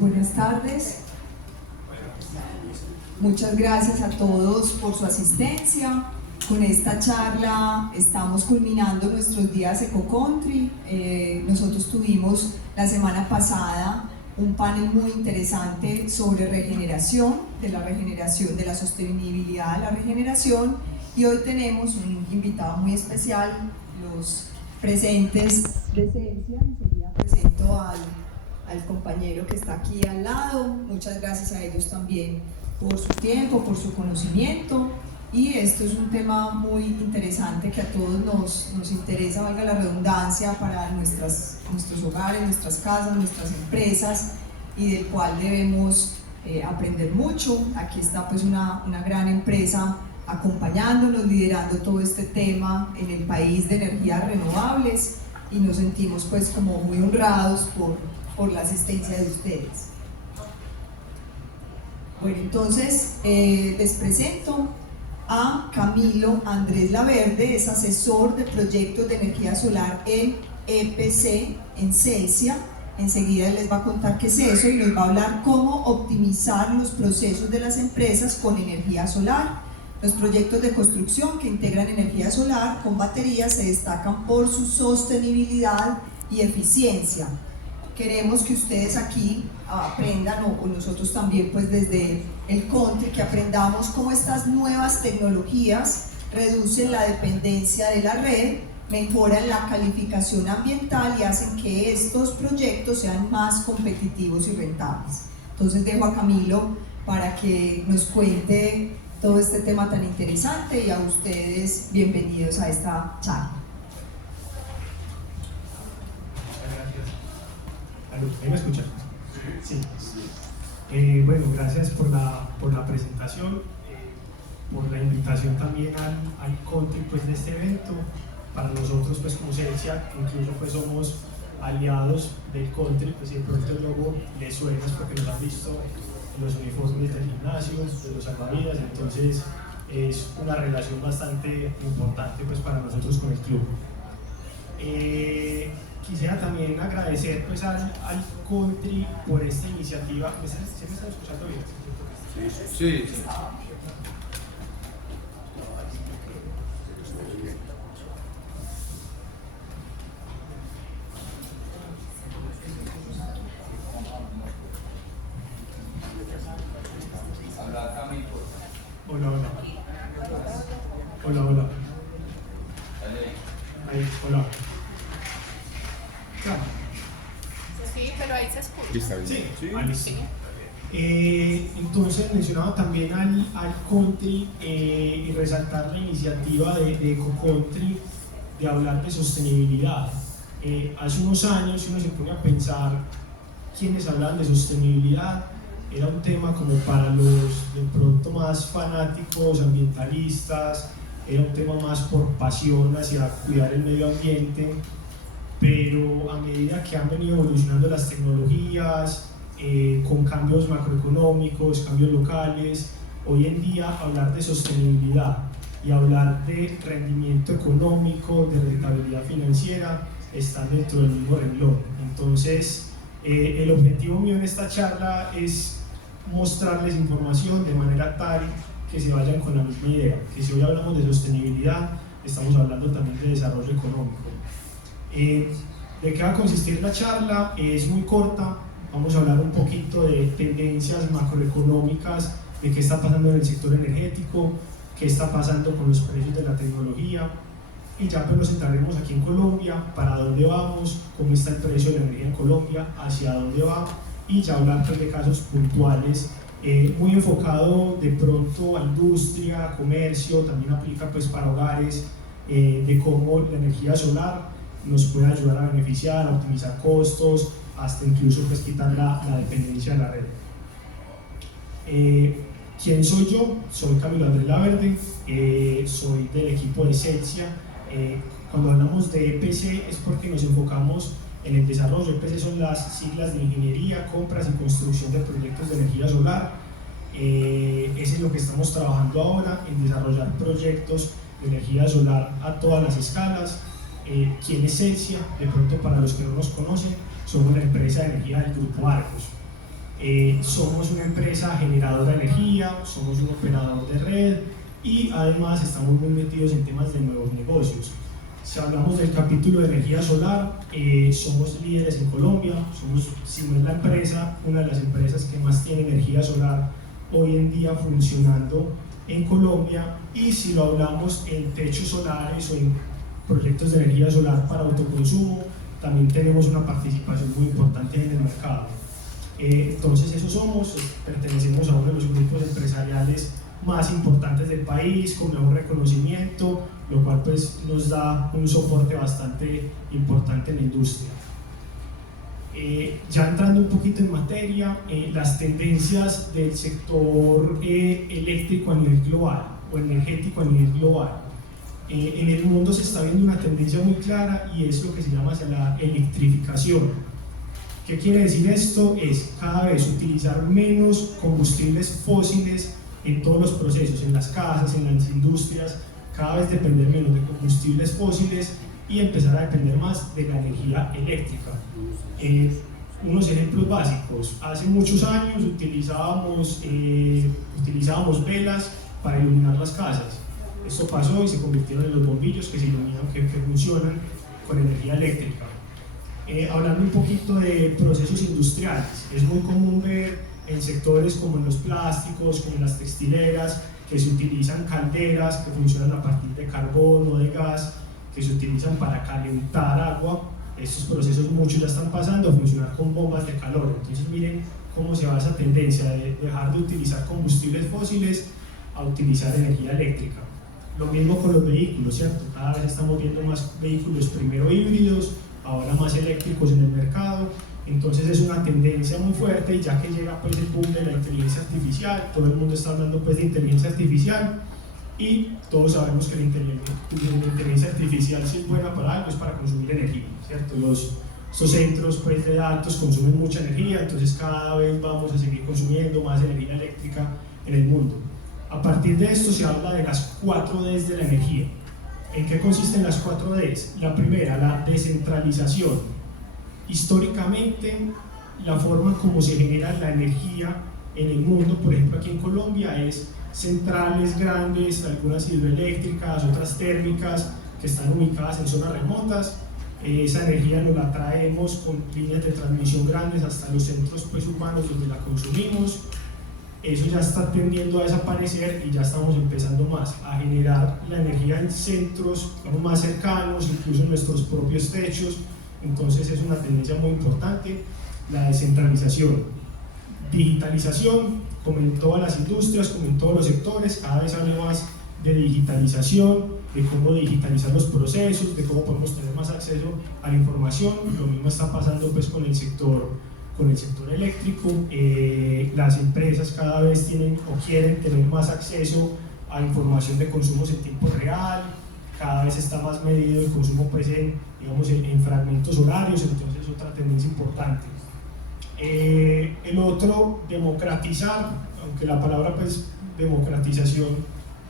Buenas tardes. Muchas gracias a todos por su asistencia. Con esta charla estamos culminando nuestros días EcoCountry. Nosotros tuvimos la semana pasada un panel muy interesante sobre regeneración, de la sostenibilidad de la regeneración, y hoy tenemos un invitado muy especial, los presentes de Celsia. Enseguida presento al compañero que está aquí al lado. Muchas gracias a ellos también por su tiempo, por su conocimiento, y esto es un tema muy interesante que a todos nos interesa, valga la redundancia, para nuestros hogares, nuestras casas, nuestras empresas, y del cual debemos aprender mucho. Aquí está pues una gran empresa acompañándonos, liderando todo este tema en el país de energías renovables, y nos sentimos pues como muy honrados por la asistencia de ustedes. Bueno, entonces les presento a Camilo Andrés Laverde, es asesor de proyectos de energía solar en EPC, en Celsia. Enseguida les va a contar qué es eso y nos va a hablar cómo optimizar los procesos de las empresas con energía solar. Los proyectos de construcción que integran energía solar con baterías se destacan por su sostenibilidad y eficiencia. Queremos que ustedes aquí aprendan, o nosotros también pues desde el country, que aprendamos cómo estas nuevas tecnologías reducen la dependencia de la red, mejoran la calificación ambiental y hacen que estos proyectos sean más competitivos y rentables. Entonces dejo a Camilo para que nos cuente todo este tema tan interesante, y a ustedes bienvenidos a esta charla. ¿Ahí me escuchan? Sí. Bueno, gracias por la presentación, por la invitación también al country pues, de este evento. Para nosotros, pues como Celsia, incluso pues somos aliados del country, pues si de pronto el logo les suena porque nos han visto en los uniformes del gimnasio, de los salvavidas, entonces es una relación bastante importante pues para nosotros con el club. Quisiera también agradecer pues al country por esta iniciativa. ¿Se me están escuchando bien? Sí. Hola. Ahí, hola. Sí, pero ahí se escucha. Sí. Entonces mencionaba también al country y resaltar la iniciativa de EcoCountry de hablar de sostenibilidad. Hace unos años, si uno se pone a pensar quiénes hablaban de sostenibilidad, era un tema como para los de pronto más fanáticos, ambientalistas, era un tema más por pasión hacia cuidar el medio ambiente, pero a medida que han venido evolucionando las tecnologías, con cambios macroeconómicos, cambios locales, hoy en día hablar de sostenibilidad y hablar de rendimiento económico, de rentabilidad financiera, están dentro del mismo renglón. Entonces, el objetivo mío en esta charla es mostrarles información de manera tal que se vayan con la misma idea, que si hoy hablamos de sostenibilidad, estamos hablando también de desarrollo económico. ¿De qué va a consistir la charla? Es muy corta, vamos a hablar un poquito de tendencias macroeconómicas, de qué está pasando en el sector energético, qué está pasando con los precios de la tecnología, y ya pues nos centraremos aquí en Colombia, para dónde vamos, cómo está el precio de la energía en Colombia, hacia dónde va, y ya hablar pues, de casos puntuales, muy enfocado de pronto a industria, comercio, también aplica pues para hogares, de cómo la energía solar nos puede ayudar a beneficiar, a optimizar costos, hasta incluso pues, quitar la dependencia de la red. ¿Quién soy yo? Soy Camilo Andrés Laverde, soy del equipo de Celsia. Cuando hablamos de EPC es porque nos enfocamos en el desarrollo. EPC son las siglas de Ingeniería, Compras y Construcción de Proyectos de Energía Solar. Eso es lo que estamos trabajando ahora, en desarrollar proyectos de energía solar a todas las escalas. ¿Quién es Celsia? De pronto para los que no nos conocen, somos una empresa de energía del Grupo Argos. Somos una empresa generadora de energía, somos un operador de red y además estamos muy metidos en temas de nuevos negocios. Si hablamos del capítulo de energía solar, somos líderes en Colombia, somos, si no es la empresa, una de las empresas que más tiene energía solar hoy en día funcionando en Colombia, y si lo hablamos en techos solares o en proyectos de energía solar para autoconsumo, también tenemos una participación muy importante en el mercado. Entonces eso somos, pertenecemos a uno de los grupos empresariales más importantes del país, con mejor reconocimiento, lo cual pues nos da un soporte bastante importante en la industria. Ya entrando un poquito en materia, las tendencias del sector eléctrico a nivel global o energético a nivel global. En el mundo se está viendo una tendencia muy clara y es lo que se llama la electrificación. ¿Qué quiere decir esto? Es cada vez utilizar menos combustibles fósiles en todos los procesos, en las casas, en las industrias, cada vez depender menos de combustibles fósiles y empezar a depender más de la energía eléctrica. Unos ejemplos básicos: hace muchos años utilizábamos velas para iluminar las casas. Esto pasó y se convirtieron en los bombillos que se iluminan, que funcionan con energía eléctrica. Hablando un poquito de procesos industriales, es muy común ver en sectores como en los plásticos, como en las textileras, que se utilizan calderas que funcionan a partir de carbón o de gas, que se utilizan para calentar agua. Estos procesos muchos ya están pasando a funcionar con bombas de calor. Entonces miren cómo se va esa tendencia de dejar de utilizar combustibles fósiles a utilizar energía eléctrica. Lo mismo con los vehículos, ¿cierto? Cada vez estamos viendo más vehículos primero híbridos, ahora más eléctricos en el mercado. Entonces es una tendencia muy fuerte, y ya que llega pues el boom de la inteligencia artificial, todo el mundo está hablando pues de inteligencia artificial, y todos sabemos que la inteligencia artificial, si es buena para algo, es para consumir energía, ¿cierto? Estos centros pues de datos consumen mucha energía, entonces cada vez vamos a seguir consumiendo más energía eléctrica en el mundo. A partir de esto se habla de las 4 Ds de la energía. ¿En qué consisten las 4 Ds? La primera, la descentralización. Históricamente, la forma como se genera la energía en el mundo, por ejemplo aquí en Colombia, es centrales grandes, algunas hidroeléctricas, otras térmicas, que están ubicadas en zonas remotas. Esa energía nos la traemos con líneas de transmisión grandes hasta los centros pues, urbanos donde la consumimos. Eso ya está tendiendo a desaparecer y ya estamos empezando más a generar la energía en centros más cercanos, incluso en nuestros propios techos. Entonces es una tendencia muy importante, la descentralización. Digitalización, como en todas las industrias, como en todos los sectores, cada vez habla más de digitalización, de cómo digitalizar los procesos, de cómo podemos tener más acceso a la información. Lo mismo está pasando pues con el sector eléctrico. Las empresas cada vez tienen o quieren tener más acceso a información de consumos en tiempo real, cada vez está más medido el consumo pues en fragmentos horarios, entonces es otra tendencia importante. El otro, democratizar, aunque la palabra pues democratización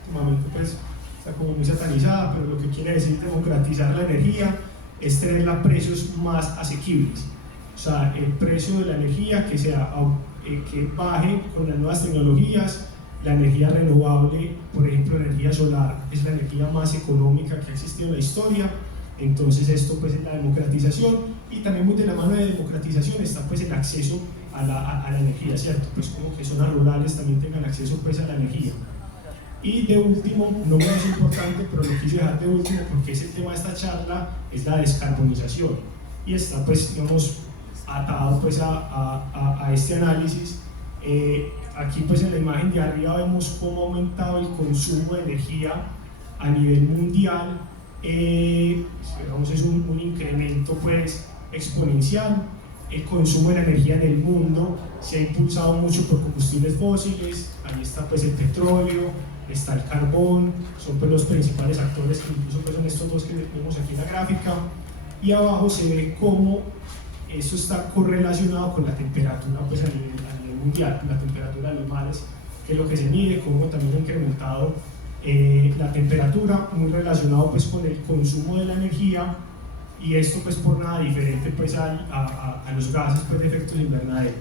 últimamente pues está como muy satanizada, pero lo que quiere decir democratizar la energía es tenerla a precios más asequibles. O sea, el precio de la energía que baje con las nuevas tecnologías. La energía renovable, por ejemplo la energía solar, es la energía más económica que ha existido en la historia. Entonces esto pues es la democratización, y también muy de la mano de democratización está pues el acceso a la energía, ¿cierto? Pues como que zonas rurales también tengan acceso pues a la energía. Y de último, no menos importante, pero lo quise dejar de último porque es el tema de esta charla, es la descarbonización, y está pues digamos atado pues a este análisis. Aquí pues en la imagen de arriba vemos cómo ha aumentado el consumo de energía a nivel mundial. Digamos es un incremento pues exponencial. El consumo de la energía en el mundo se ha impulsado mucho por combustibles fósiles. Ahí está pues el petróleo, está el carbón, son pues los principales actores, que incluso pues son estos dos que vemos aquí en la gráfica. Y abajo se ve cómo eso está correlacionado con la temperatura pues a nivel mundial, la temperatura de los mares, que es lo que se mide, cómo también ha incrementado la temperatura, muy relacionado pues con el consumo de la energía, y esto pues por nada diferente pues a los gases pues de efectos invernadero.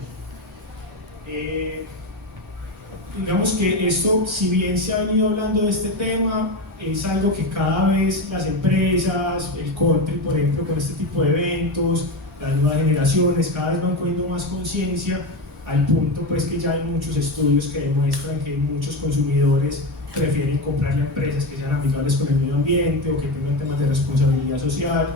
Digamos que esto, si bien se ha venido hablando de este tema, es algo que cada vez las empresas, el country, por ejemplo, con este tipo de eventos, las nuevas generaciones, cada vez van cogiendo más conciencia, al punto pues que ya hay muchos estudios que demuestran que muchos consumidores prefieren comprarle a empresas que sean amigables con el medio ambiente o que tengan temas de responsabilidad social.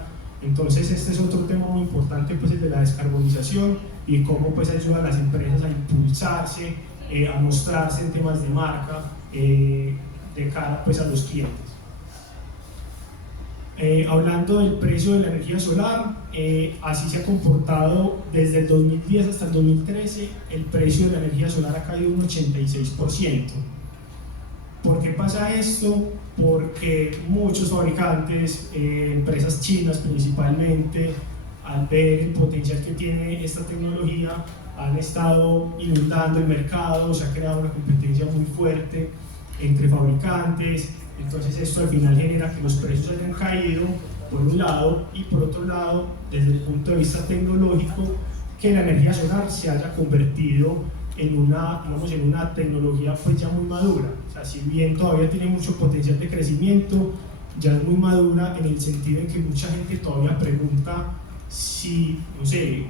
Entonces este es otro tema muy importante, pues el de la descarbonización y cómo pues ayuda a las empresas a impulsarse, a mostrarse en temas de marca de cara pues a los clientes. Hablando del precio de la energía solar, así se ha comportado desde el 2010 hasta el 2013. El precio de la energía solar ha caído un 86%. ¿Por qué pasa esto? Porque muchos fabricantes, empresas chinas principalmente, al ver el potencial que tiene esta tecnología, han estado inundando el mercado, se ha creado una competencia muy fuerte entre fabricantes. Entonces esto al final genera que los precios hayan caído por un lado, y por otro lado, desde el punto de vista tecnológico, que la energía solar se haya convertido en una, digamos, en una tecnología pues ya muy madura. O sea, si bien todavía tiene mucho potencial de crecimiento, ya es muy madura en el sentido en que mucha gente todavía pregunta si, no sé,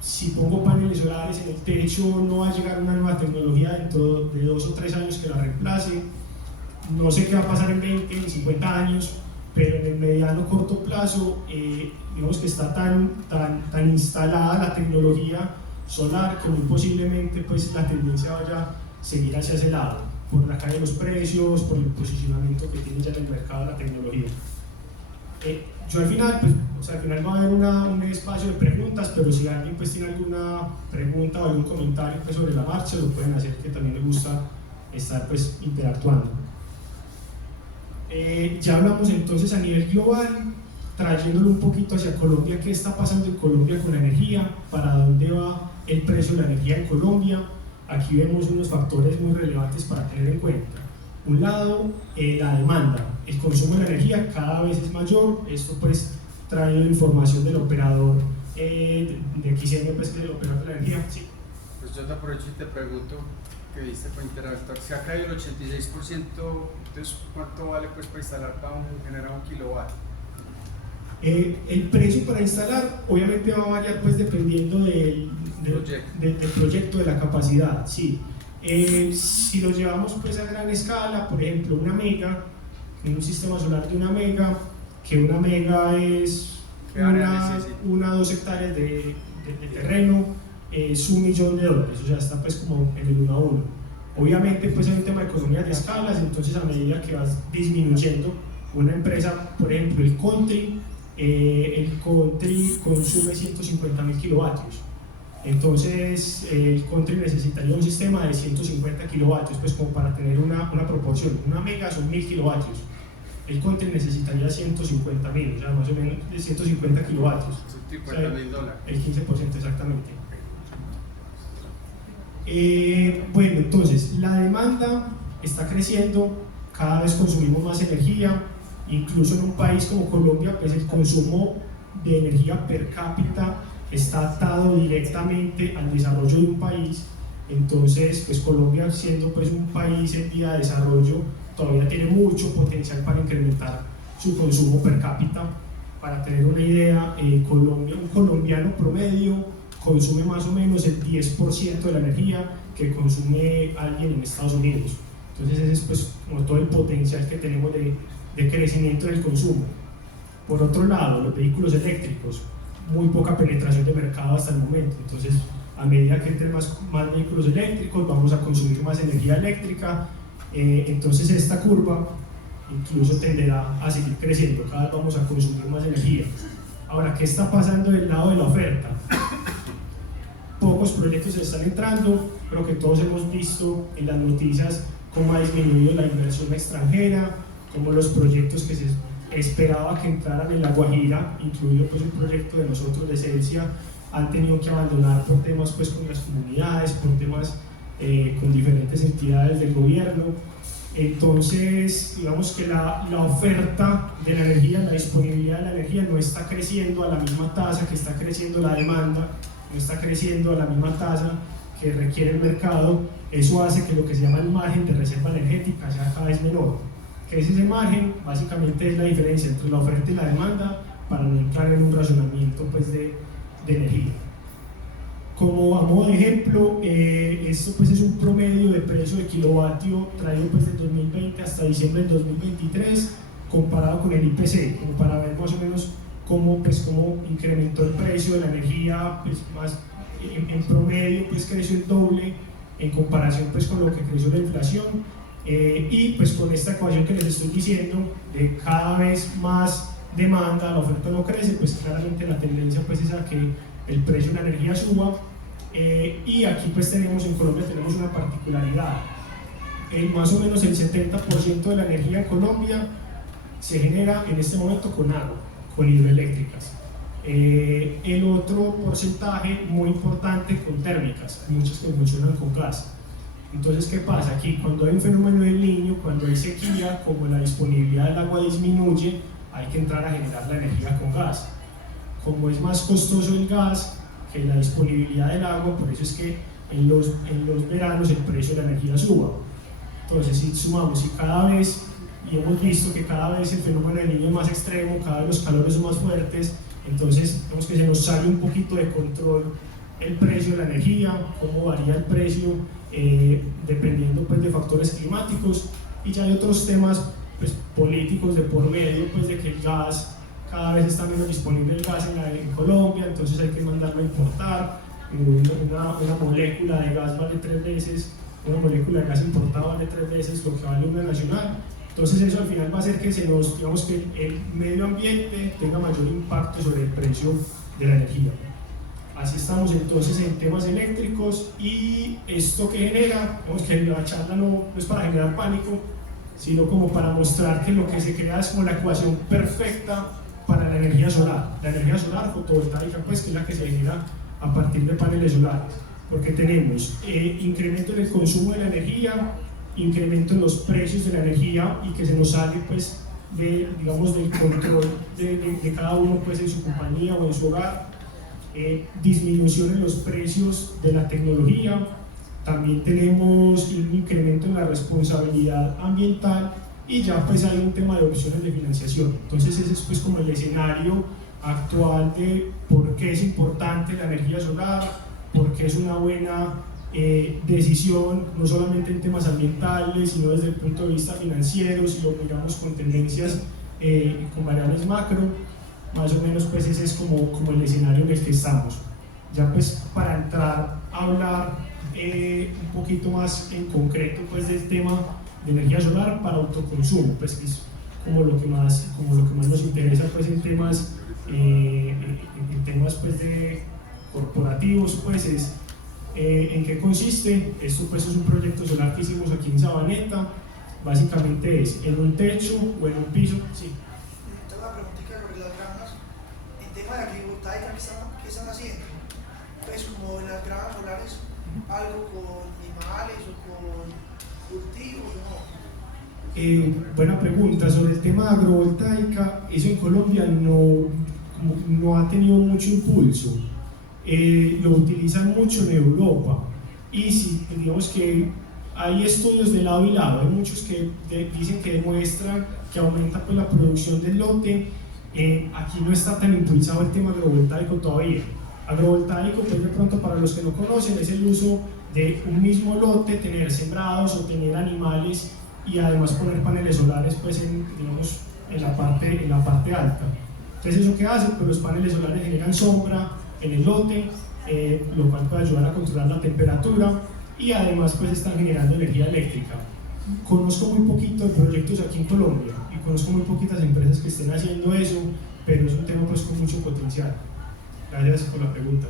si pongo paneles solares en el techo, no va a llegar una nueva tecnología dentro de 2 o 3 años que la reemplace. No sé qué va a pasar en 20, en 50 años, pero en el mediano corto plazo, digamos que está tan instalada la tecnología solar que muy posiblemente pues, la tendencia vaya a seguir hacia ese lado, por la caída de los precios, por el posicionamiento que tiene ya en el mercado la tecnología. Yo al final, pues, o sea, al final va a haber un espacio de preguntas, pero si alguien pues, tiene alguna pregunta o algún comentario pues, sobre la marcha, lo pueden hacer, que también me gusta estar pues, interactuando. Ya hablamos entonces a nivel global, trayéndolo un poquito hacia Colombia, qué está pasando en Colombia con la energía, para dónde va el precio de la energía en Colombia. Aquí vemos unos factores muy relevantes para tener en cuenta. Un lado, la demanda, el consumo de la energía cada vez es mayor. Esto pues trae la información del operador de XM, pues, que es el operador de la energía. Sí. Pues yo te aprovecho y te pregunto, que viste para Interactor, se ha caído el 86%, entonces ¿cuánto vale pues para instalar para generar 1 kilowatt? El precio para instalar obviamente va a variar pues dependiendo del proyecto, de la capacidad, sí. Si lo llevamos pues a gran escala, por ejemplo una mega, en un sistema solar de una mega, que una mega es una 2 hectáreas de terreno, es $1 millón, o sea, está pues como en el 1 a 1. Obviamente pues hay un tema de economías de escalas, entonces a medida que vas disminuyendo, una empresa, por ejemplo el country consume 150.000 kilovatios, entonces el country necesitaría un sistema de 150 kilovatios, pues como para tener una proporción. Una mega son 1000 kilovatios, el country necesitaría 150.000, o sea, más o menos de 150 kilovatios. $50.000. El 15% exactamente. Bueno, entonces la demanda está creciendo, cada vez consumimos más energía, incluso en un país como Colombia, pues el consumo de energía per cápita está atado directamente al desarrollo de un país. Entonces, pues Colombia, siendo pues un país en vía de desarrollo, todavía tiene mucho potencial para incrementar su consumo per cápita. Para tener una idea, un colombiano promedio consume más o menos el 10% de la energía que consume alguien en Estados Unidos. Entonces ese es pues como todo el potencial que tenemos de crecimiento del consumo. Por otro lado, los vehículos eléctricos, muy poca penetración de mercado hasta el momento. Entonces a medida que entren más vehículos eléctricos, vamos a consumir más energía eléctrica. Entonces esta curva incluso tenderá a seguir creciendo, cada vez vamos a consumir más energía. Ahora, ¿qué está pasando del lado de la oferta? Pocos proyectos están entrando, creo que todos hemos visto en las noticias cómo ha disminuido la inversión extranjera, cómo los proyectos que se esperaba que entraran en La Guajira, incluido pues un proyecto de nosotros de Celsia, han tenido que abandonar por temas pues con las comunidades, por temas con diferentes entidades del gobierno. Entonces, digamos que la oferta de la energía, la disponibilidad de la energía no está creciendo a la misma tasa que está creciendo la demanda, no está creciendo a la misma tasa que requiere el mercado, eso hace que lo que se llama el margen de reserva energética sea cada vez menor. ¿Qué es ese margen? Básicamente es la diferencia entre la oferta y la demanda para no entrar en un razonamiento pues, de energía. Como a modo de ejemplo, esto pues, es un promedio de precio de kilovatio traído pues, del 2020 hasta diciembre del 2023 comparado con el IPC, como para ver más o menos cómo incrementó el precio de la energía, pues, más en promedio pues, creció el doble en comparación pues, con lo que creció la inflación, y pues con esta ecuación que les estoy diciendo de cada vez más demanda, la oferta no crece, pues claramente la tendencia pues, es a que el precio de la energía suba, y aquí pues en Colombia tenemos una particularidad, más o menos el 70% de la energía en Colombia se genera en este momento con agua, con hidroeléctricas. El otro porcentaje muy importante con térmicas, muchas que funcionan con gas. Entonces, ¿qué pasa? Aquí cuando hay un fenómeno del Niño, cuando hay sequía, como la disponibilidad del agua disminuye, hay que entrar a generar la energía con gas. Como es más costoso el gas que la disponibilidad del agua, por eso es que en los veranos el precio de la energía suba. Entonces, si sumamos y hemos visto que cada vez el fenómeno del Niño es más extremo, cada vez los calores son más fuertes, entonces vemos que se nos sale un poquito de control el precio de la energía, cómo varía el precio dependiendo pues, de factores climáticos, y ya hay otros temas pues, políticos de por medio, pues, de que el gas, cada vez está menos disponible el gas en Colombia, entonces hay que mandarlo a importar, una molécula de gas vale 3 veces, una molécula de gas importada vale 3 veces lo que vale una nacional. Entonces eso al final va a hacer que digamos que el medio ambiente tenga mayor impacto sobre el precio de la energía. Así estamos entonces en temas eléctricos, y esto que genera, digamos que la charla no es para generar pánico, sino como para mostrar que lo que se crea es como la ecuación perfecta para la energía solar. La energía solar fotovoltaica, pues, que es la que se genera a partir de paneles solares, porque tenemos incremento en el consumo de la energía, incremento en los precios de la energía, y que se nos sale pues digamos del control de cada uno pues en su compañía o en su hogar, disminución en los precios de la tecnología, también tenemos un incremento en la responsabilidad ambiental, y ya pues hay un tema de opciones de financiación. Entonces ese es pues como el escenario actual de por qué es importante la energía solar, por qué es una buena decisión, no solamente en temas ambientales, sino desde el punto de vista financiero, si lo miramos con tendencias, con variables macro, más o menos pues ese es como el escenario en el que estamos. Ya pues para entrar a hablar un poquito más en concreto pues del tema de energía solar para autoconsumo, pues que es como lo que más nos interesa pues en temas pues de corporativos, pues es ¿en qué consiste? Esto pues es un proyecto solar que hicimos aquí en Sabaneta. Básicamente es en un techo o en un piso. Sí. Tengo una preguntita sobre las granjas. En tema de agrivoltaica, ¿qué están haciendo? Pues como en las granjas solares, algo con animales o con cultivos, ¿no? Buena pregunta. Sobre el tema de agrovoltaica, eso en Colombia no ha tenido mucho impulso. Lo utilizan mucho en Europa, y si digamos que hay estudios de lado y lado, hay muchos que dicen que demuestran que aumenta pues, la producción del lote. Aquí no está tan impulsado el tema agrovoltaico todavía. Agrovoltaico, pues de pronto para los que no conocen, es el uso de un mismo lote, tener sembrados o tener animales, y además poner paneles solares pues digamos, en la parte alta. Entonces eso que hace, pues los paneles solares generan sombra en el lote, lo cual puede ayudar a controlar la temperatura, y además pues están generando energía eléctrica. Conozco muy poquito de proyectos aquí en Colombia y conozco muy poquitas empresas que estén haciendo eso, pero es un tema pues con mucho potencial. Gracias por la pregunta.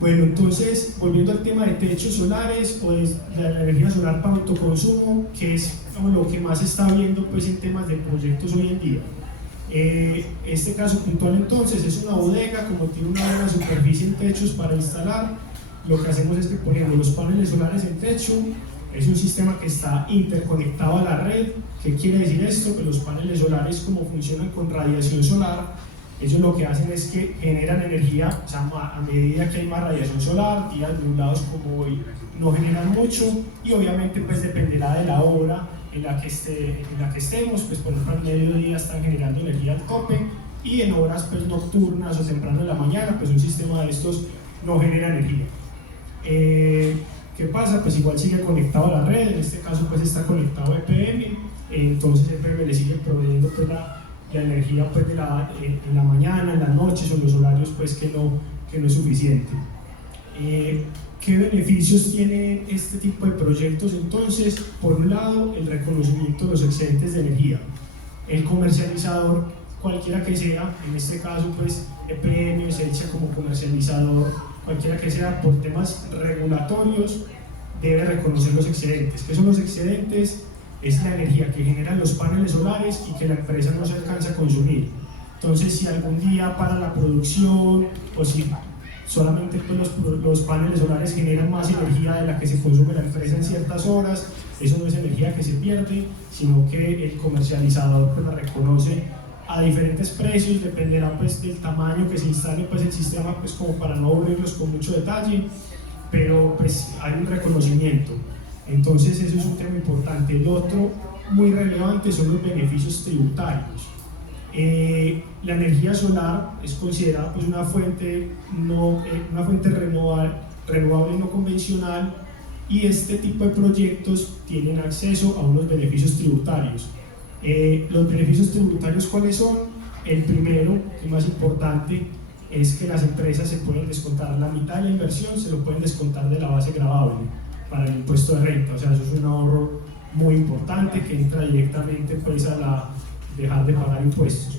Bueno, entonces volviendo al tema de techos solares o de la energía solar para autoconsumo, que es lo que más se está viendo pues en temas de proyectos hoy en día. Este caso puntual entonces es una bodega, como tiene una buena superficie en techos para instalar, lo que hacemos es que ponemos los paneles solares en techo. Es un sistema que está interconectado a la red. ¿Qué quiere decir esto? Que los paneles solares, como funcionan con radiación solar, Ellos lo que hacen es que generan energía, o sea, a medida que hay más radiación solar, días nublados como hoy no generan mucho, y obviamente pues dependerá de la hora en la que estemos, pues por ejemplo al mediodía están generando energía al tope, y en horas pues nocturnas o temprano en la mañana pues un sistema de estos no genera energía. ¿Qué pasa? Pues igual sigue conectado a la red, en este caso pues está conectado a EPM, entonces EPM le sigue proveyendo pues la energía pues en la mañana, en las noches o en los horarios pues que no es suficiente. ¿Qué beneficios tiene este tipo de proyectos? Entonces, por un lado, el reconocimiento de los excedentes de energía. El comercializador, cualquiera que sea, en este caso pues EPM, Celsia como comercializador, cualquiera que sea, por temas regulatorios, debe reconocer los excedentes. ¿Qué son los excedentes? Es la energía que generan los paneles solares y que la empresa no se alcanza a consumir. Entonces, si algún día para la producción o si solamente pues, los paneles solares generan más energía de la que se consume la empresa en ciertas horas, eso no es energía que se pierde, sino que el comercializador pues, la reconoce a diferentes precios, dependerá pues, del tamaño que se instale pues, el sistema, pues, como para no aburrirlos con mucho detalle, pero pues, hay un reconocimiento. Entonces eso es un tema importante. El otro muy relevante son los beneficios tributarios. La energía solar es considerada pues, una fuente renovable no convencional, y este tipo de proyectos tienen acceso a unos beneficios tributarios. Los beneficios tributarios, ¿cuáles son? El primero, y más importante, es que las empresas se pueden descontar la mitad de la inversión, se lo pueden descontar de la base gravable para el impuesto de renta. O sea, eso es un ahorro muy importante que entra directamente pues, a dejar de pagar impuestos.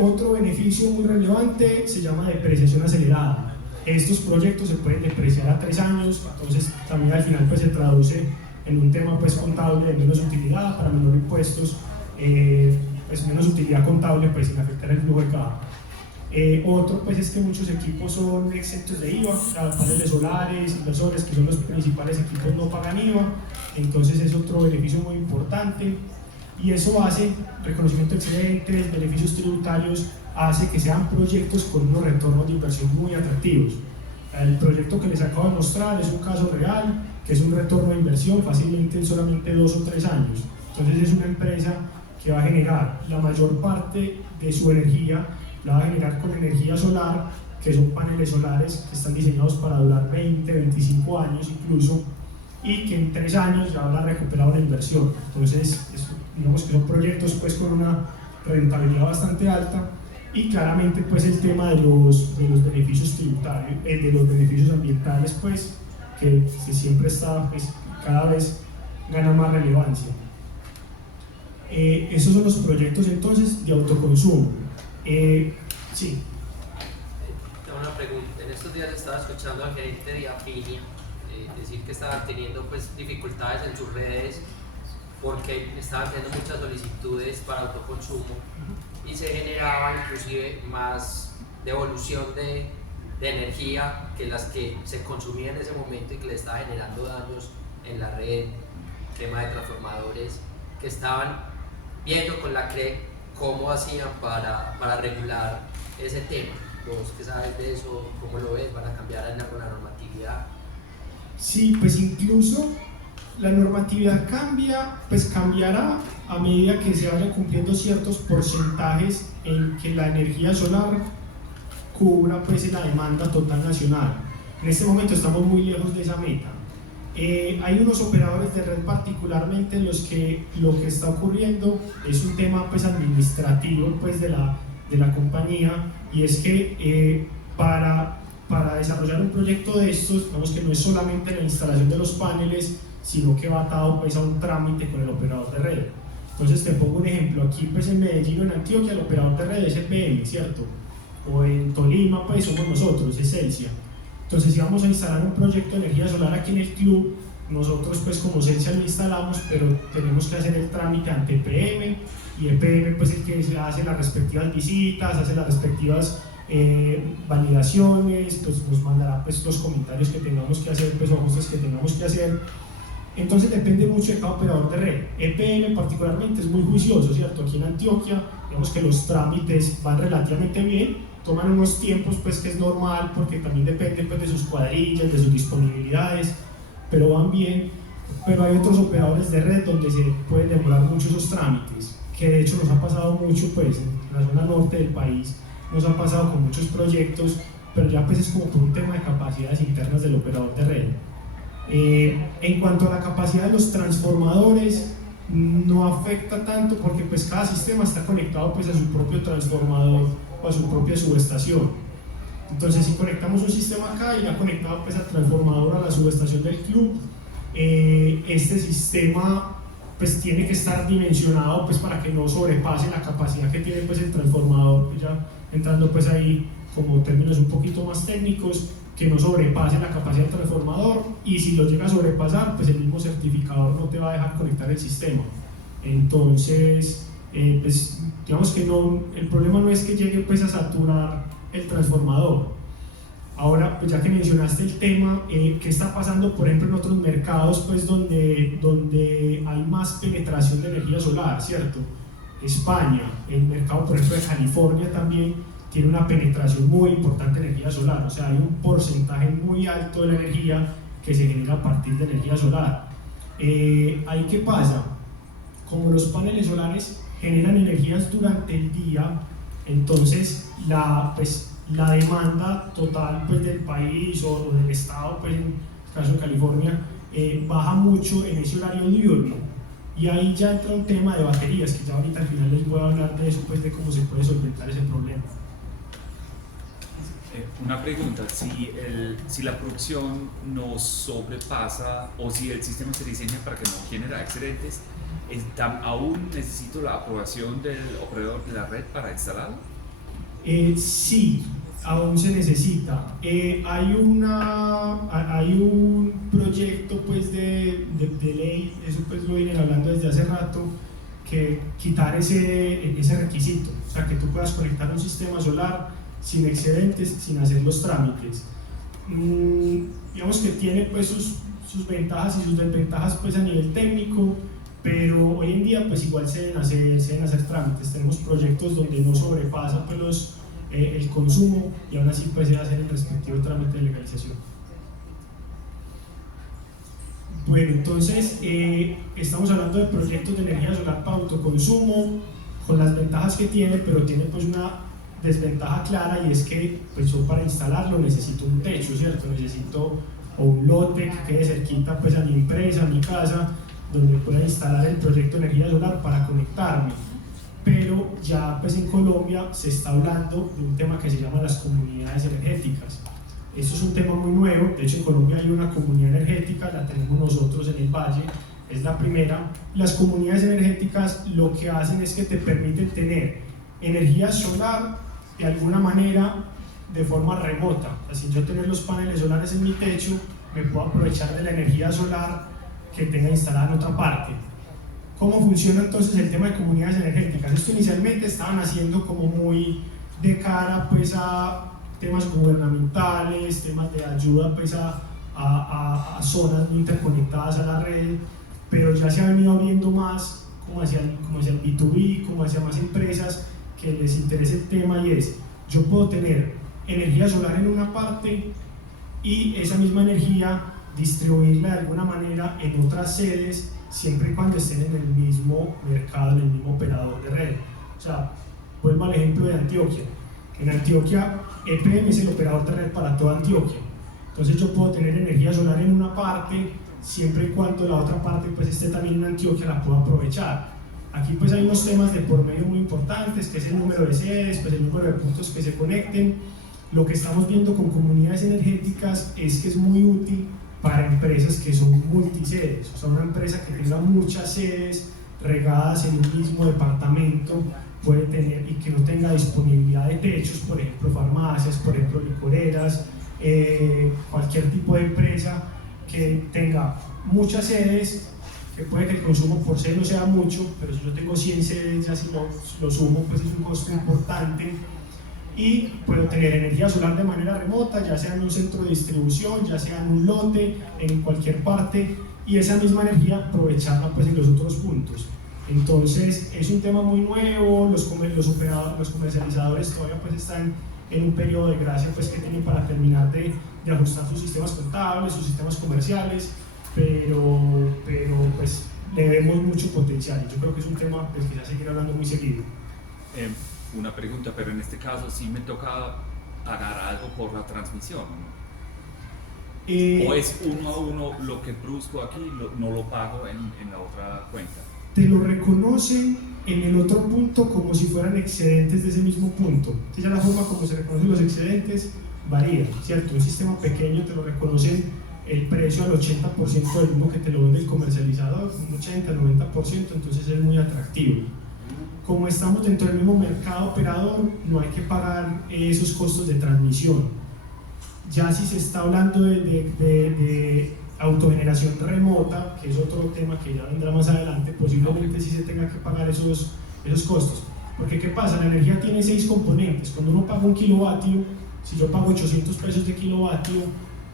Otro beneficio muy relevante se llama depreciación acelerada. Estos proyectos se pueden depreciar a 3 años, entonces también al final pues, se traduce en un tema pues, contable de menos utilidad para menor impuestos, pues, menos utilidad contable pues, sin afectar el flujo de caja. Otro pues, es que muchos equipos son exentos de IVA, o sea, paneles solares, inversores, que son los principales equipos, no pagan IVA, entonces es otro beneficio muy importante. Y eso hace, reconocimiento de excedentes, beneficios tributarios, hace que sean proyectos con unos retornos de inversión muy atractivos. El proyecto que les acabo de mostrar es un caso real, que es un retorno de inversión fácilmente en solamente 2 o 3 años. Entonces es una empresa que va a generar la mayor parte de su energía, la va a generar con energía solar, que son paneles solares que están diseñados para durar 20, 25 años incluso, y que en 3 años ya habrá recuperado la inversión. Entonces, digamos que son proyectos pues, con una rentabilidad bastante alta, y claramente pues, el tema de los beneficios tributarios, de los beneficios ambientales, pues, que siempre está, pues, cada vez gana más relevancia. Esos son los proyectos entonces de autoconsumo. Sí. Tengo una pregunta. En estos días estaba escuchando al gerente de Afinia decir que estaban teniendo pues, dificultades en sus redes porque estaban teniendo muchas solicitudes para autoconsumo y se generaba inclusive más devolución de energía que las que se consumían en ese momento y que le estaba generando daños en la red, tema de transformadores, que estaban viendo con la CRE cómo hacían para regular ese tema. ¿Vos qué sabes de eso? ¿Cómo lo ves? ¿Van a cambiar en alguna normatividad? Sí, pues incluso la normatividad pues cambiará a medida que se vayan cumpliendo ciertos porcentajes en que la energía solar cubra pues la demanda total nacional. En este momento estamos muy lejos de esa meta. Hay unos operadores de red particularmente en los que lo que está ocurriendo es un tema pues administrativo pues de la compañía, y es que para desarrollar un proyecto de estos, digamos que no es solamente la instalación de los paneles, sino que va atado pues a un trámite con el operador de red. Entonces te pongo un ejemplo, aquí pues en Medellín o en Antioquia el operador de red es EPM, ¿cierto? O en Tolima pues somos nosotros, es Celsia. Entonces si vamos a instalar un proyecto de energía solar aquí en el club, nosotros pues como Celsia lo instalamos, pero tenemos que hacer el trámite ante EPM, y EPM pues el que hace las respectivas visitas, hace las respectivas validaciones, pues nos mandará pues los comentarios que tengamos que hacer, pues o ajustes que tengamos que hacer. Entonces depende mucho de cada operador de red. EPM particularmente es muy juicioso, ¿cierto? Aquí en Antioquia digamos que los trámites van relativamente bien, toman unos tiempos pues que es normal porque también dependen pues de sus cuadrillas, de sus disponibilidades, pero van bien. Pero hay otros operadores de red donde se pueden demorar mucho esos trámites, que de hecho nos ha pasado mucho pues en la zona norte del país, nos ha pasado con muchos proyectos, pero ya pues es como por un tema de capacidades internas del operador de red. En cuanto a la capacidad de los transformadores, no afecta tanto porque pues cada sistema está conectado pues a su propio transformador o a su propia subestación. Entonces si conectamos un sistema acá y ya conectado pues al transformador a la subestación del club, este sistema pues tiene que estar dimensionado pues para que no sobrepase la capacidad que tiene pues el transformador, pues ya entrando pues ahí como términos un poquito más técnicos, que no sobrepase la capacidad del transformador, y si lo llega a sobrepasar pues el mismo certificador no te va a dejar conectar el sistema. Entonces pues digamos que no, el problema no es que llegue pues a saturar el transformador. Ahora, pues ya que mencionaste el tema, ¿qué está pasando, por ejemplo, en otros mercados pues, donde hay más penetración de energía solar, ¿cierto? España, el mercado, por ejemplo, de California también tiene una penetración muy importante de energía solar, o sea, hay un porcentaje muy alto de la energía que se genera a partir de energía solar. ¿Ahí qué pasa? Como los paneles solares generan energías durante el día, entonces la demanda total pues, del país o del estado, pues, en el caso de California, baja mucho en ese horario diurno, y ahí ya entra un tema de baterías, que ya ahorita al final les voy a hablar de eso, pues, de cómo se puede solventar ese problema. Una pregunta, si la producción no sobrepasa o si el sistema se diseña para que no genere excedentes, ¿aún necesito la aprobación del operador de la red para instalarlo? Sí, aún se necesita. Hay un proyecto pues, de ley, eso pues lo vienen hablando desde hace rato, que quitar ese requisito, o sea, que tú puedas conectar un sistema solar sin excedentes, sin hacer los trámites. Digamos que tiene pues sus ventajas y sus desventajas pues a nivel técnico, pero hoy en día pues igual se deben hacer trámites. Tenemos proyectos donde no sobrepasa pues el consumo, y aún así pues se hace el respectivo trámite de legalización. Bueno, entonces estamos hablando de proyectos de energía solar para autoconsumo, con las ventajas que tiene, pero tiene pues una desventaja clara, y es que pues yo para instalarlo necesito un techo, ¿cierto? Necesito o un lote que quede cerquita pues a mi empresa, a mi casa, donde pueda instalar el proyecto de energía solar para conectarme. Pero ya pues en Colombia se está hablando de un tema que se llama las comunidades energéticas. Esto es un tema muy nuevo, de hecho en Colombia hay una comunidad energética, la tenemos nosotros en el Valle, es la primera. Las comunidades energéticas lo que hacen es que te permiten tener energía solar de alguna manera de forma remota. O sea, sin yo tener los paneles solares en mi techo, me puedo aprovechar de la energía solar que tenga instalada en otra parte. ¿Cómo funciona entonces el tema de comunidades energéticas? Esto inicialmente estaban haciendo como muy de cara pues a temas gubernamentales, temas de ayuda pues a zonas muy interconectadas a la red, pero ya se ha venido viendo más como hacia el B2B, como hacia más empresas que les interesa el tema, y es, yo puedo tener energía solar en una parte y esa misma energía distribuirla de alguna manera en otras sedes, siempre y cuando estén en el mismo mercado, en el mismo operador de red. O sea, vuelvo al ejemplo de Antioquia. En Antioquia, EPM es el operador de red para toda Antioquia. Entonces yo puedo tener energía solar en una parte, siempre y cuando la otra parte pues esté también en Antioquia, la puedo aprovechar. Aquí pues hay unos temas de por medio muy importantes, que es el número de sedes, pues el número de puntos que se conecten. Lo que estamos viendo con comunidades energéticas es que es muy útil para empresas que son multisedes, o sea, una empresa que tenga muchas sedes regadas en un mismo departamento puede tener, y que no tenga disponibilidad de techos, por ejemplo farmacias, por ejemplo licoreras, cualquier tipo de empresa que tenga muchas sedes, que puede que el consumo por sede no sea mucho, pero si yo tengo 100 sedes, ya si lo sumo, pues es un costo importante, y puedo tener energía solar de manera remota, ya sea en un centro de distribución, ya sea en un lote, en cualquier parte, y esa misma energía aprovecharla pues en los otros puntos. Entonces es un tema muy nuevo, los comercializadores todavía pues están en un periodo de gracia pues que tienen para terminar de ajustar sus sistemas contables, sus sistemas comerciales, pero pues le vemos mucho potencial y yo creo que es un tema del que ya seguir hablando muy seguido. Una pregunta, pero en este caso sí me toca pagar algo por la transmisión, ¿no? ¿O es uno a uno lo que produzco aquí, no lo pago en la otra cuenta? Te lo reconocen en el otro punto como si fueran excedentes de ese mismo punto. Entonces ya la forma como se reconocen los excedentes varía, ¿cierto? Un sistema pequeño te lo reconocen el precio al 80% del mismo que te lo vende el comercializador, un 80-90%, entonces es muy atractivo. Como estamos dentro del mismo mercado operador, no hay que pagar esos costos de transmisión. Ya si se está hablando de autogeneración remota, que es otro tema que ya vendrá más adelante, posiblemente sí se tenga que pagar esos costos. Porque ¿qué pasa? La energía tiene 6 componentes. Cuando uno paga un kilovatio, si yo pago 800 pesos de kilovatio,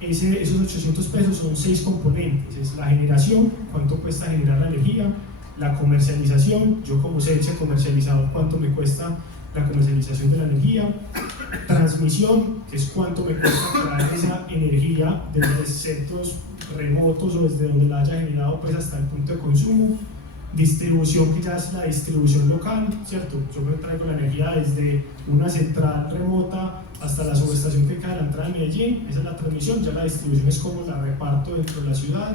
esos 800 pesos son 6 componentes. Es la generación, cuánto cuesta generar la energía, la comercialización, yo como servicio comercializador, cuánto me cuesta la comercialización de la energía, transmisión, que es cuánto me cuesta traer esa energía desde centros remotos o desde donde la haya generado pues hasta el punto de consumo, distribución, que ya es la distribución local, ¿cierto? Yo me traigo la energía desde una central remota hasta la subestación que queda a la entrada de Medellín, esa es la transmisión, ya la distribución es como la reparto dentro de la ciudad,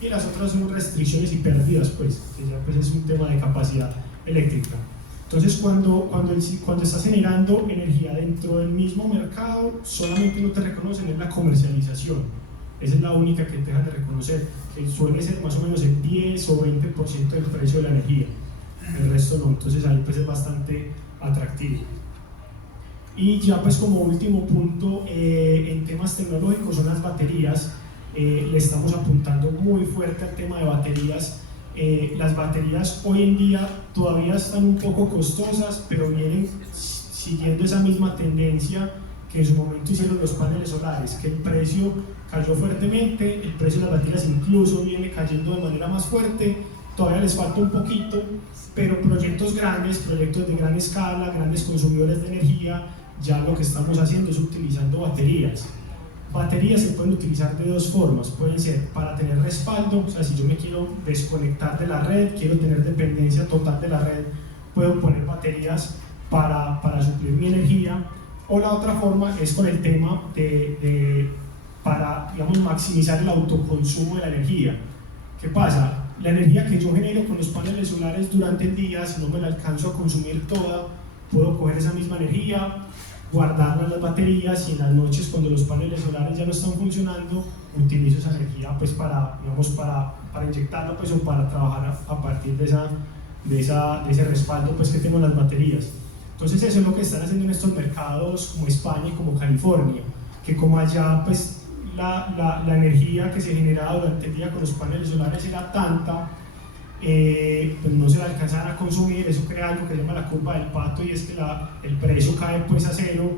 y las otras son restricciones y pérdidas, pues, que ya pues es un tema de capacidad eléctrica. Entonces cuando estás generando energía dentro del mismo mercado, solamente no te reconocen es la comercialización. Esa es la única que te dejan de reconocer, que suele ser más o menos el 10 o 20% del precio de la energía. El resto no, entonces ahí pues es bastante atractivo. Y ya pues como último punto, en temas tecnológicos son las baterías. Le estamos apuntando muy fuerte al tema de baterías. Las baterías hoy en día todavía están un poco costosas, pero vienen siguiendo esa misma tendencia que en su momento hicieron los paneles solares, que el precio cayó fuertemente, el precio de las baterías incluso viene cayendo de manera más fuerte, todavía les falta un poquito, pero proyectos grandes, proyectos de gran escala, grandes consumidores de energía, ya lo que estamos haciendo es utilizando baterías. Baterías se pueden utilizar de 2 formas, pueden ser para tener respaldo, o sea, si yo me quiero desconectar de la red, quiero tener dependencia total de la red, puedo poner baterías para suplir mi energía, o la otra forma es con el tema para, digamos, maximizar el autoconsumo de la energía. ¿Qué pasa? La energía que yo genero con los paneles solares durante el día, si no me la alcanzo a consumir toda, puedo coger esa misma energía, guardarla en las baterías y en las noches cuando los paneles solares ya no están funcionando, utilizo esa energía pues para, digamos, para inyectarla pues, o para trabajar a partir de ese respaldo pues, que tengo en las baterías. Entonces eso es lo que están haciendo en estos mercados como España y como California, que como allá pues la energía que se generaba durante el día con los paneles solares era tanta, pues no se la alcanzan a consumir, eso crea algo que se llama la curva del pato, y es que el precio cae pues a 0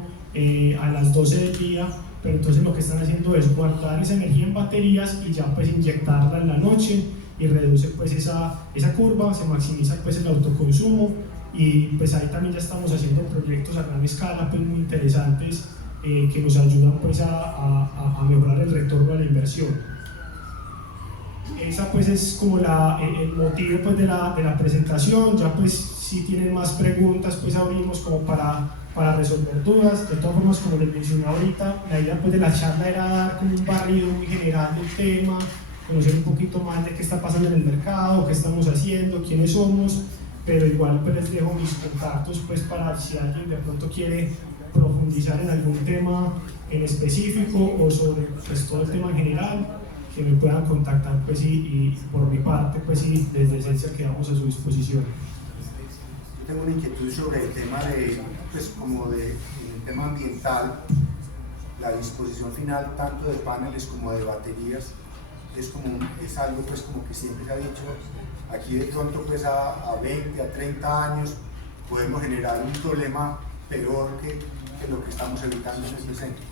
a las 12 del día, pero entonces lo que están haciendo es guardar esa energía en baterías y ya pues inyectarla en la noche y reduce pues esa curva, se maximiza pues el autoconsumo, y pues ahí también ya estamos haciendo proyectos a gran escala pues muy interesantes que nos ayudan pues a mejorar el retorno a la inversión. Esa pues es como el motivo pues de la presentación. Ya pues si tienen más preguntas pues abrimos como para resolver dudas. De todas formas, como les mencioné ahorita, la idea pues de la charla era dar como un barrido muy general del tema, conocer un poquito más de qué está pasando en el mercado, qué estamos haciendo, quiénes somos, pero igual pues les dejo mis contactos pues para si alguien de pronto quiere profundizar en algún tema en específico o sobre pues todo el tema en general, que me puedan contactar pues y por mi parte pues sí, desde Esencia quedamos a su disposición. Yo tengo una inquietud sobre el tema el tema ambiental, la disposición final tanto de paneles como de baterías, es algo pues como que siempre se ha dicho, aquí de pronto pues a 20, a 30 años podemos generar un problema peor que lo que estamos evitando en el presente.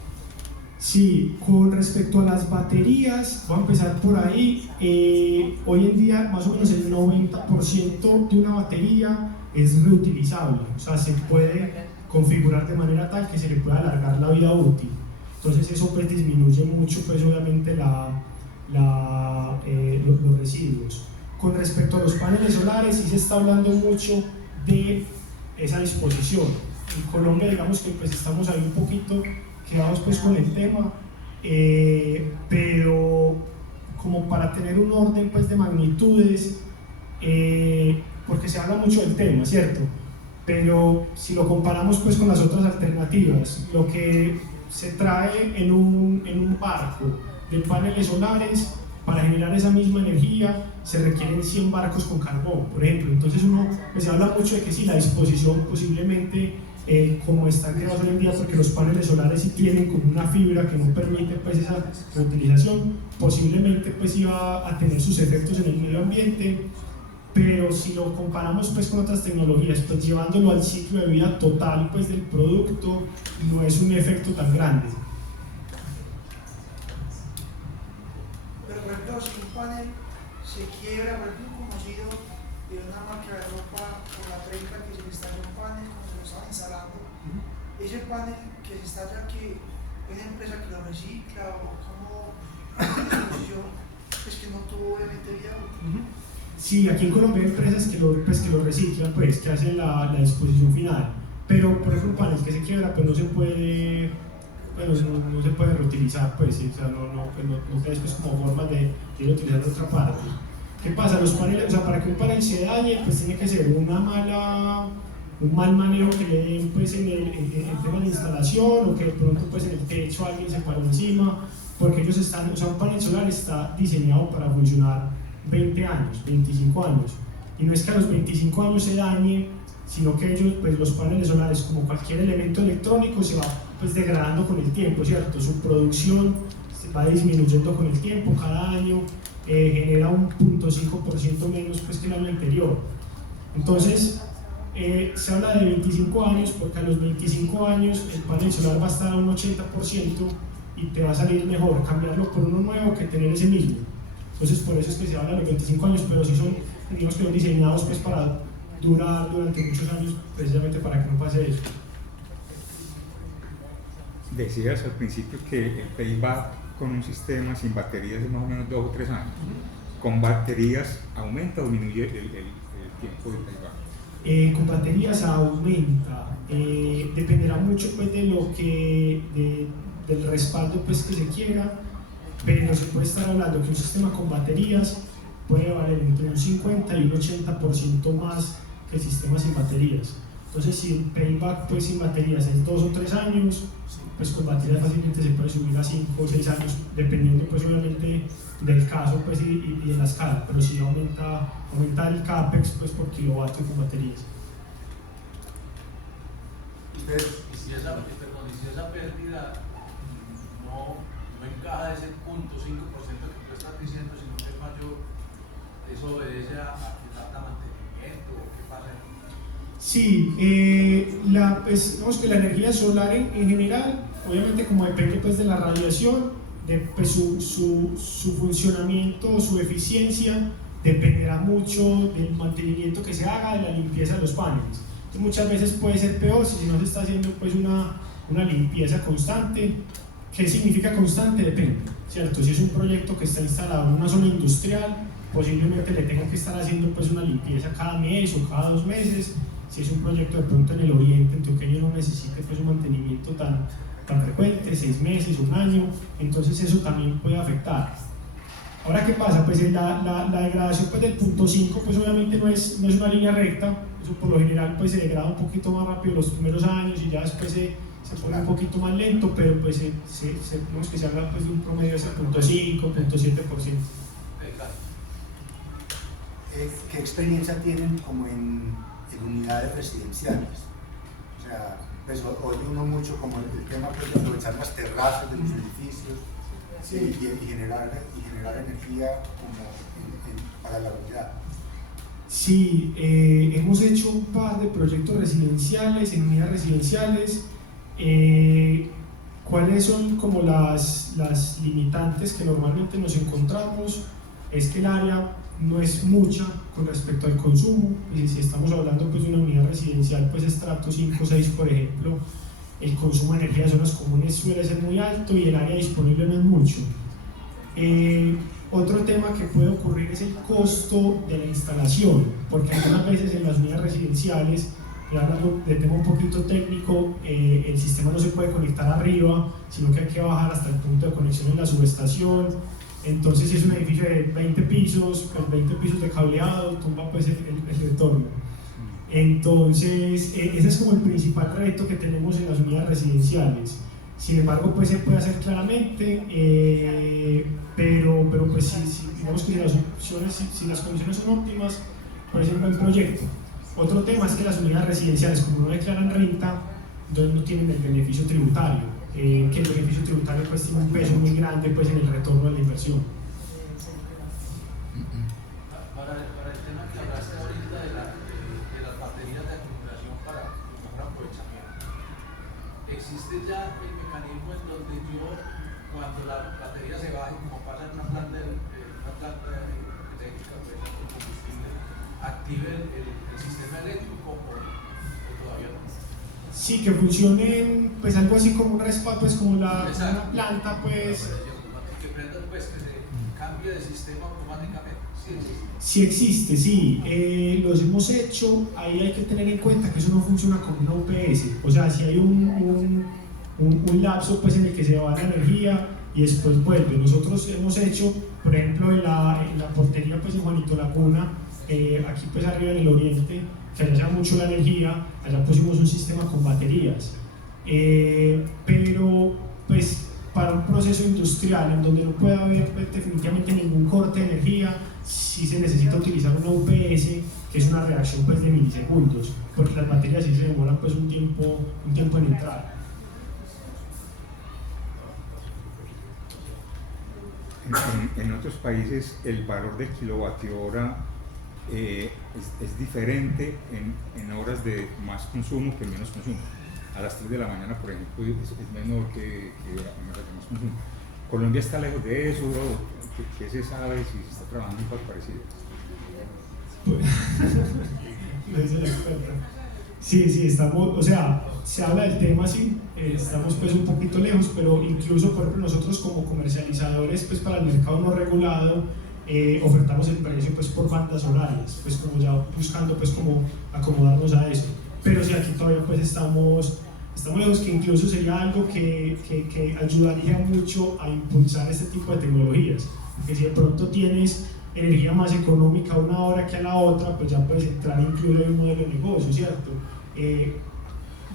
Sí, con respecto a las baterías, voy a empezar por ahí. Hoy en día más o menos el 90% de una batería es reutilizable, o sea, se puede configurar de manera tal que se le pueda alargar la vida útil. Entonces eso pues disminuye mucho pues obviamente los residuos. Con respecto a los paneles solares, sí se está hablando mucho de esa disposición. En Colombia digamos que pues estamos ahí un poquito quedados pues con el tema, pero como para tener un orden pues de magnitudes, porque se habla mucho del tema, ¿cierto? Pero si lo comparamos pues con las otras alternativas, lo que se trae en un barco de paneles solares, para generar esa misma energía se requieren 100 barcos con carbón, por ejemplo. Entonces pues se habla mucho de que sí, la disposición posiblemente como están creados hoy en día, porque los paneles solares sí tienen como una fibra que no permite pues esa reutilización, posiblemente pues iba a tener sus efectos en el medio ambiente, pero si lo comparamos pues con otras tecnologías, pues llevándolo al ciclo de vida total pues del producto, no es un efecto tan grande. Pero por ejemplo, si un panel se quiebra, por ejemplo, un conocido de una marca de ropa por la 30 que se le estalla un panel cuando se lo estaban instalando, ese panel que se estalla, que es una empresa que lo recicla o como una solución, pues que no tuvo obviamente vida útil. Sí, aquí en Colombia hay empresas que lo reciclan, pues, que hacen la disposición final, pero por ejemplo un panel que se quiebra pues no se puede, bueno, no se puede reutilizar, pues, ¿sí? O sea, no tienes pues como formas de utilizar en otra parte. ¿Qué pasa? Los paneles, o sea, para que un panel se dañe, pues tiene que ser un mal manejo que le den pues en el tema de instalación, o que de pronto pues en el techo alguien se paró encima, porque ellos están, o sea, un panel solar está diseñado para funcionar 20 años, 25 años, y no es que a los 25 años se dañe, sino que ellos, pues los paneles solares, como cualquier elemento electrónico, se va pues degradando con el tiempo, ¿cierto? Su producción se va disminuyendo con el tiempo, cada año genera un 0.5% menos pues que el año anterior. Entonces, se habla de 25 años porque a los 25 años el panel solar va a estar a un 80% y te va a salir mejor cambiarlo por uno nuevo que tener ese mismo. Entonces por eso es que se habla de los 25 años, pero sí son, digamos que son diseñados pues para durar durante muchos años, precisamente para que no pase eso. Decías al principio que el payback con un sistema sin baterías es más o menos 2 o 3 años. ¿Con baterías aumenta o disminuye el tiempo de payback? Con baterías aumenta, dependerá mucho pues de del respaldo pues que se quiera, pero se puede estar hablando que un sistema con baterías puede valer entre un 50 y un 80% más que el sistema sin baterías. Entonces si el payback pues sin baterías es 2 o 3 años, pues con baterías fácilmente se puede subir a 5 o 6 años, dependiendo pues obviamente del caso pues y de la escala, pero sí aumenta el CAPEX pues por kilovatio con baterías. Y si esa pérdida no encaja ese 0.5% que tú estás diciendo, sino que es mayor, ¿eso obedece a que falta mantenimiento o qué pasa ahí? Sí, pues, digamos que la energía solar en general, obviamente como depende pues de la radiación, pues, su funcionamiento, su eficiencia dependerá mucho del mantenimiento que se haga, de la limpieza de los paneles. Entonces, muchas veces puede ser peor si no se está haciendo pues una limpieza constante. ¿Qué significa constante? Depende, ¿cierto? Si es un proyecto que está instalado en una zona industrial, posiblemente le tengan que estar haciendo pues una limpieza cada mes o cada 2 meses. Si es un proyecto de pronto en el oriente antioqueño no necesite pues un mantenimiento tan frecuente, 6 meses, 1 año, entonces eso también puede afectar. Ahora, ¿qué pasa? Pues la degradación pues del 0.5 pues obviamente no es una línea recta, eso por lo general pues se degrada un poquito más rápido los primeros años y ya después se pone un poquito más lento, pero pues digamos que se habla pues de un promedio de 0.5, 0.7%. ¿Qué experiencia tienen como en unidades residenciales? O sea, pues oye uno mucho como el tema pues, de aprovechar las terrazas de los edificios, sí, y generar energía como para la unidad. Sí, hemos hecho un par de proyectos residenciales, en unidades residenciales. ¿Cuáles son como las limitantes que normalmente nos encontramos? Es que el área no es mucha con respecto al consumo, y si estamos hablando pues, de una unidad residencial, pues estrato 5 o 6 por ejemplo, el consumo de energía de zonas comunes suele ser muy alto y el área disponible no es mucho. Otro tema que puede ocurrir es el costo de la instalación, porque algunas veces en las unidades residenciales, hablando de tema un poquito técnico, el sistema no se puede conectar arriba, sino que hay que bajar hasta el punto de conexión en la subestación. Entonces, si es un edificio de 20 pisos, pues 20 pisos de cableado, tumba pues el retorno. Entonces, ese es como el principal reto que tenemos en las unidades residenciales. Sin embargo, pues se puede hacer claramente, pero pues si digamos que si las condiciones son óptimas, puede ser un buen proyecto. Otro tema es que las unidades residenciales, como no declaran renta, entonces no tienen el beneficio tributario, que el beneficio tributario pues tiene un peso muy grande pues, en el retorno de la inversión. Para el tema que hablaste ahorita de las baterías de acumulación para mejor aprovechamiento, ¿existe ya el mecanismo en donde yo, cuando la batería se baje, como pasa en una planta eléctrica pues, con combustible, active el sistema eléctrico o todavía no? Sí, que funcionen pues algo así como un respaldo, pues como una planta pues... Que prenda pues que se cambie de sistema automáticamente. Sí existe, sí. Los hemos hecho, ahí hay que tener en cuenta que eso no funciona como una UPS, o sea, si hay un lapso pues en el que se va la energía y después vuelve. Nosotros hemos hecho, por ejemplo, en la portería pues en Juanito Laguna, aquí pues arriba en el oriente, que allá se da mucho la energía, allá pusimos un sistema con baterías, pero pues para un proceso industrial en donde no puede haber pues, definitivamente ningún corte de energía, sí se necesita utilizar una UPS, que es una reacción pues, de milisegundos, porque las baterías sí se demoran pues, un tiempo en entrar. En otros países el valor del kilovatio hora es diferente en horas de más consumo que menos consumo. A las 3 de la mañana, por ejemplo, es menor que en horas de más consumo. Colombia está lejos de eso, ¿qué se sabe si se está trabajando en cosas parecidas? Lo dice la experta. Sí, estamos, o sea, se habla del tema, sí, estamos pues un poquito lejos, pero incluso, por ejemplo, nosotros como comercializadores, pues para el mercado no regulado, ofertamos el precio pues por bandas horarias, pues como ya buscando pues como acomodarnos a eso. Pero sí, aquí todavía pues estamos lejos, que incluso sería algo que ayudaría mucho a impulsar este tipo de tecnologías, porque si de pronto tienes energía más económica a una hora que a la otra, pues ya puedes entrar incluso en un modelo de negocio, ¿cierto?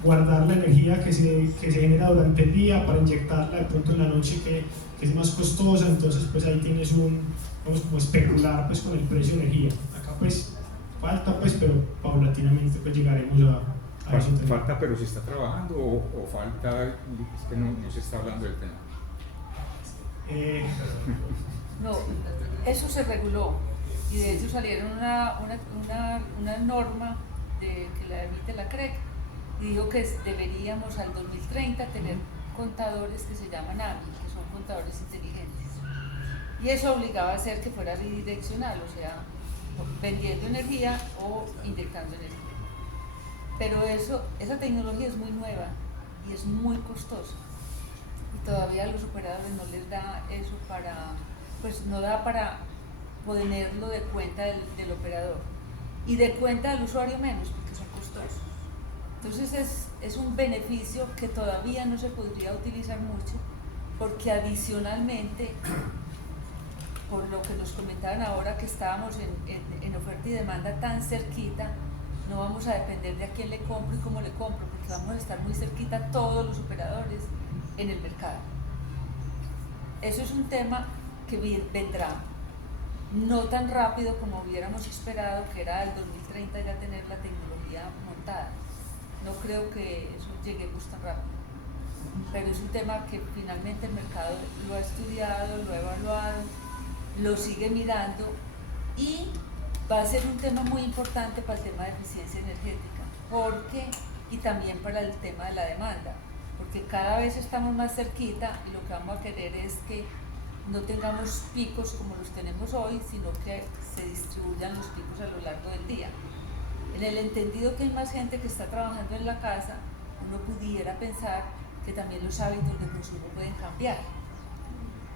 Guardar la energía que se genera durante el día para inyectarla de pronto en la noche que es más costosa, entonces pues ahí tienes vamos como especular pues con el precio de energía. Acá pues falta pues, pero paulatinamente pues llegaremos a eso. ¿Falta pero se está trabajando o falta, es que no se está hablando del tema? No, eso se reguló y de hecho salieron una norma que la emite la CREC y dijo que deberíamos al 2030 tener contadores que se llaman AMI, que son contadores inteligentes, y eso obligaba a hacer que fuera bidireccional, o sea, vendiendo energía o inyectando energía. Pero esa tecnología es muy nueva y es muy costosa y todavía a los operadores no les da eso no da para ponerlo de cuenta del operador y de cuenta del usuario menos, porque son costosos. Entonces es un beneficio que todavía no se podría utilizar mucho, porque adicionalmente, por lo que nos comentaban ahora que estábamos en oferta y demanda tan cerquita, no vamos a depender de a quién le compro y cómo le compro, porque vamos a estar muy cerquita todos los operadores en el mercado. Eso es un tema que vendrá, no tan rápido como hubiéramos esperado, que era el 2030 ya tener la tecnología montada. No creo que eso lleguemos tan rápido, pero es un tema que finalmente el mercado lo ha estudiado, lo ha evaluado, lo sigue mirando y va a ser un tema muy importante para el tema de eficiencia energética, y también para el tema de la demanda, porque cada vez estamos más cerquita y lo que vamos a querer es que no tengamos picos como los tenemos hoy, sino que se distribuyan los picos a lo largo del día. En el entendido que hay más gente que está trabajando en la casa, uno pudiera pensar que también los hábitos de consumo pueden cambiar.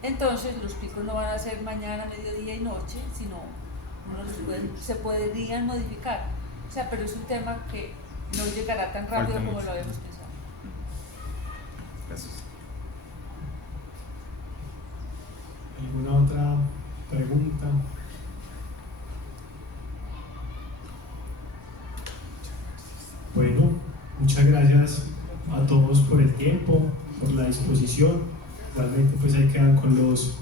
Entonces los picos no van a ser mañana, mediodía y noche, sino se podrían modificar. O sea, pero es un tema que no llegará tan rápido como lo habíamos pensado. Gracias. ¿Alguna otra pregunta? Bueno, muchas gracias a todos por el tiempo, por la disposición. Realmente pues ahí quedan con los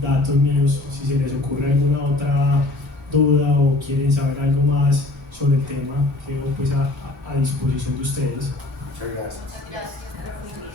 datos míos. Si se les ocurre alguna otra duda o quieren saber algo más sobre el tema, quedo pues a disposición de ustedes. Muchas gracias. Gracias.